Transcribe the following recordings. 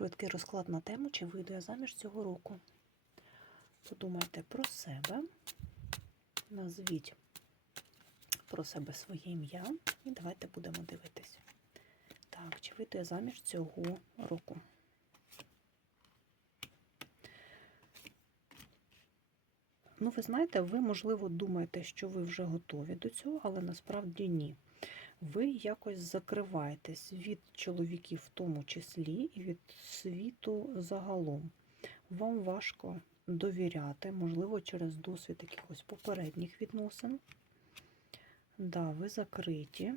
Швидкий розклад на тему, чи вийду я заміж цього року. Подумайте про себе, назвіть про себе своє ім'я і давайте будемо дивитися. Так, чи вийду я заміж цього року? Ну, ви знаєте, ви, можливо, думаєте, що ви вже готові до цього, але насправді ні. Ви якось закриваєтесь від чоловіків в тому числі і від світу загалом. Вам важко довіряти, можливо, через досвід якихось попередніх відносин. Да, ви закриті.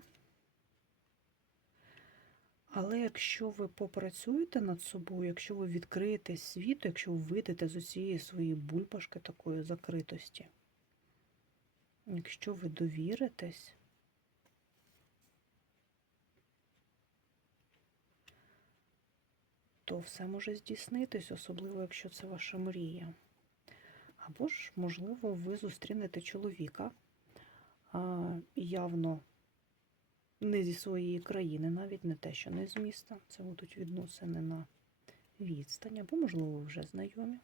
Але якщо ви попрацюєте над собою, якщо ви відкриєте світу, якщо ви вийдете з усієї своєї бульбашки такої закритості, якщо ви довіритесь, то все може здійснитись, особливо якщо це ваша мрія. Або ж, можливо, ви зустрінете чоловіка явно не зі своєї країни, навіть не те, що не з міста. Це будуть відносини на відстань, або, можливо, ви вже знайомі.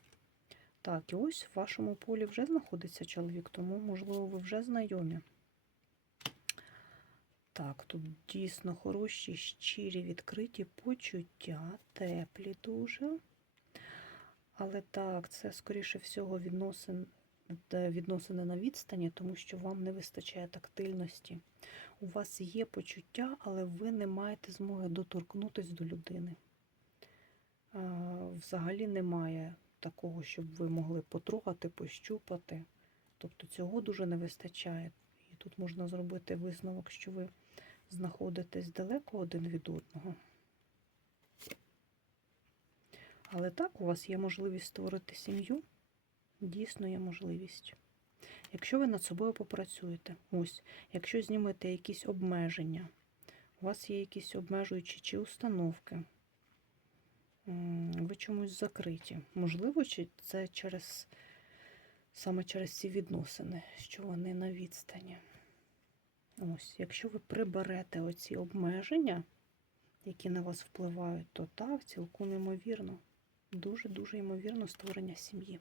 Так, і ось в вашому полі вже знаходиться чоловік, тому, можливо, ви вже знайомі. Так, тут дійсно хороші, щирі, відкриті почуття, теплі дуже. Але так, це, скоріше всього, відносин, відносини на відстані, тому що вам не вистачає тактильності. У вас є почуття, але ви не маєте змоги доторкнутися до людини. Взагалі немає такого, щоб ви могли потрогати, пощупати. Тобто цього дуже не вистачає. Тут можна зробити висновок, що ви знаходитесь далеко один від одного. Але так, у вас є можливість створити сім'ю, дійсно є можливість. Якщо ви над собою попрацюєте, ось, якщо знімете якісь обмеження, у вас є якісь обмежуючі чи установки, ви чомусь закриті. Можливо, чи це через саме через ці відносини, що вони на відстані. Ось, якщо ви приберете оці обмеження, які на вас впливають, то так, цілком ймовірно, дуже-дуже ймовірно створення сім'ї.